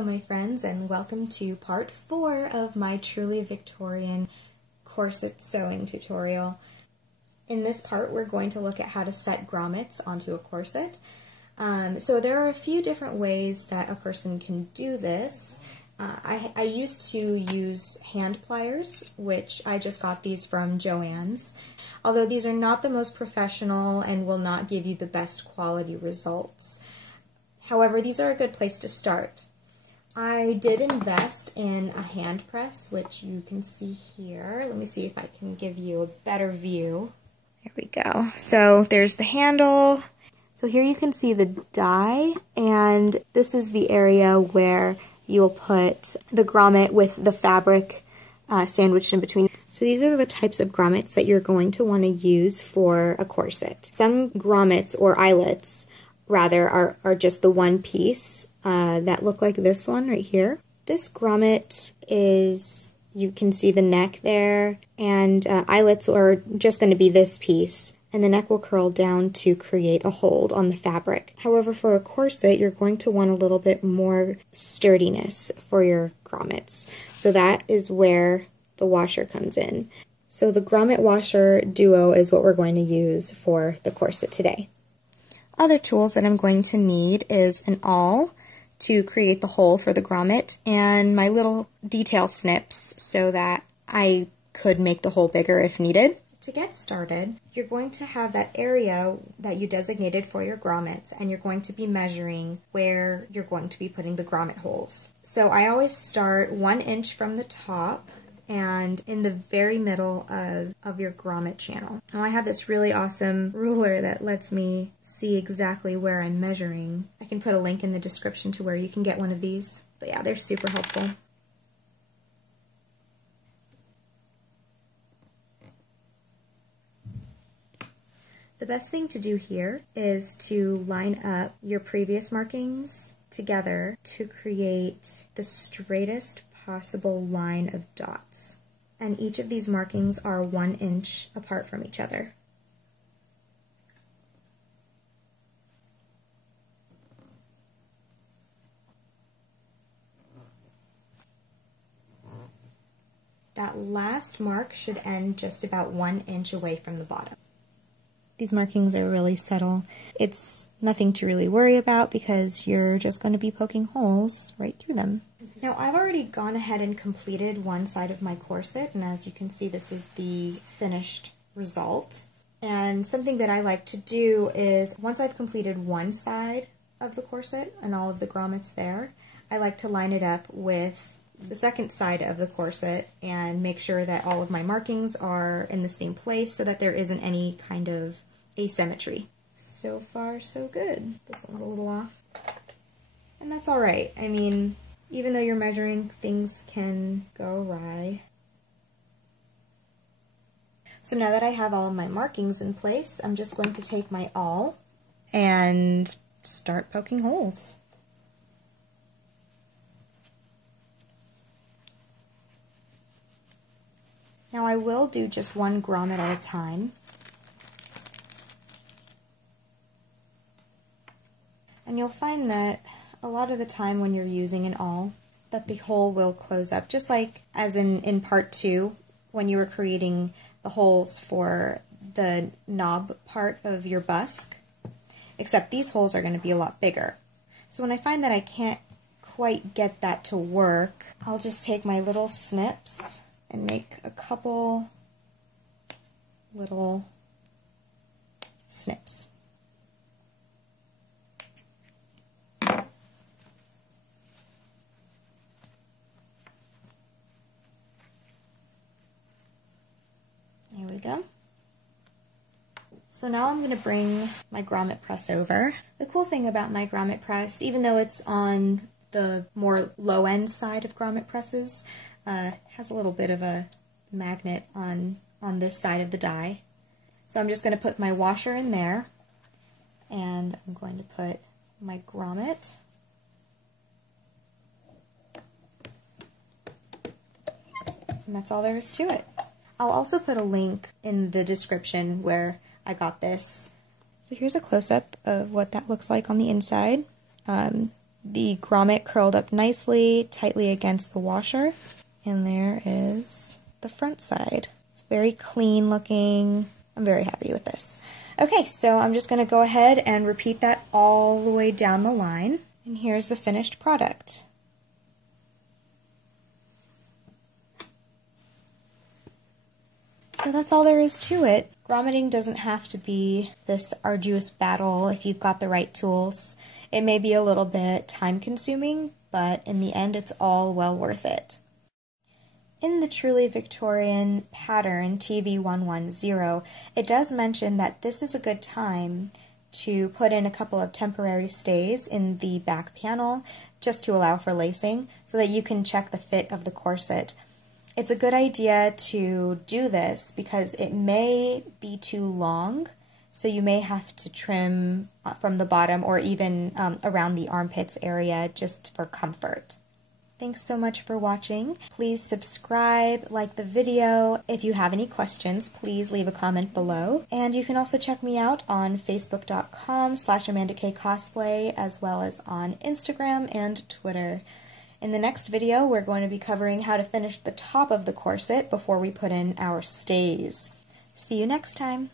Hello my friends, and welcome to part 4 of my truly Victorian corset sewing tutorial. In this part we're going to look at how to set grommets onto a corset. So there are a few different ways that a person can do this. I used to use hand pliers, which I just got these from Joann's. Although these are not the most professional and will not give you the best quality results. However, these are a good place to start. I did invest in a hand press, which you can see here. Let me see if I can give you a better view. There we go. So there's the handle. So here you can see the die, and this is the area where you'll put the grommet with the fabric sandwiched in between. So these are the types of grommets that you're going to want to use for a corset. Some grommets, or eyelets rather, are just the one piece that look like this one right here. This grommet is, you can see the neck there, and eyelets are just going to be this piece, and the neck will curl down to create a hold on the fabric. However, for a corset, you're going to want a little bit more sturdiness for your grommets. So that is where the washer comes in. So the grommet washer duo is what we're going to use for the corset today. Other tools that I'm going to need is an awl to create the hole for the grommet, and my little detail snips so that I could make the hole bigger if needed. To get started, you're going to have that area that you designated for your grommets, and you're going to be measuring where you're going to be putting the grommet holes. So I always start 1 inch from the top and in the very middle of your grommet channel. Now I have this really awesome ruler that lets me see exactly where I'm measuring. I can put a link in the description to where you can get one of these. But yeah, they're super helpful. The best thing to do here is to line up your previous markings together to create the straightest possible line of dots. And each of these markings are 1 inch apart from each other. That last mark should end just about 1 inch away from the bottom. These markings are really subtle. It's nothing to really worry about because you're just going to be poking holes right through them. Now I've already gone ahead and completed one side of my corset, and as you can see this is the finished result. And something that I like to do is, once I've completed one side of the corset and all of the grommets there, I like to line it up with the second side of the corset and make sure that all of my markings are in the same place so that there isn't any kind of asymmetry. So far so good. This one's a little off. And that's alright. I mean, even though you're measuring, things can go awry. So now that I have all of my markings in place, I'm just going to take my awl and start poking holes. Now I will do just one grommet at a time. And you'll find that a lot of the time when you're using an awl, that the hole will close up, just like as in part 2 when you were creating the holes for the knob part of your busk, except these holes are going to be a lot bigger. So when I find that I can't quite get that to work, I'll just take my little snips and make a couple little snips. There we go. So now I'm going to bring my grommet press over. The cool thing about my grommet press, even though it's on the more low-end side of grommet presses, has a little bit of a magnet on this side of the die. So I'm just going to put my washer in there, and I'm going to put my grommet. And that's all there is to it. I'll also put a link in the description where I got this. So here's a close-up of what that looks like on the inside. The grommet curled up nicely, tightly against the washer. And there is the front side. It's very clean looking. I'm very happy with this. Okay, so I'm just going to go ahead and repeat that all the way down the line. And here's the finished product. So that's all there is to it. Grommeting doesn't have to be this arduous battle if you've got the right tools. It may be a little bit time-consuming, but in the end it's all well worth it. In the Truly Victorian pattern TV110, it does mention that this is a good time to put in a couple of temporary stays in the back panel just to allow for lacing so that you can check the fit of the corset. It's a good idea to do this because it may be too long, so you may have to trim from the bottom or even around the armpits area just for comfort. Thanks so much for watching. Please subscribe, like the video. If you have any questions, please leave a comment below. And you can also check me out on facebook.com/AmandaKCosplay as well as on Instagram and Twitter. In the next video, we're going to be covering how to finish the top of the corset before we put in our stays. See you next time!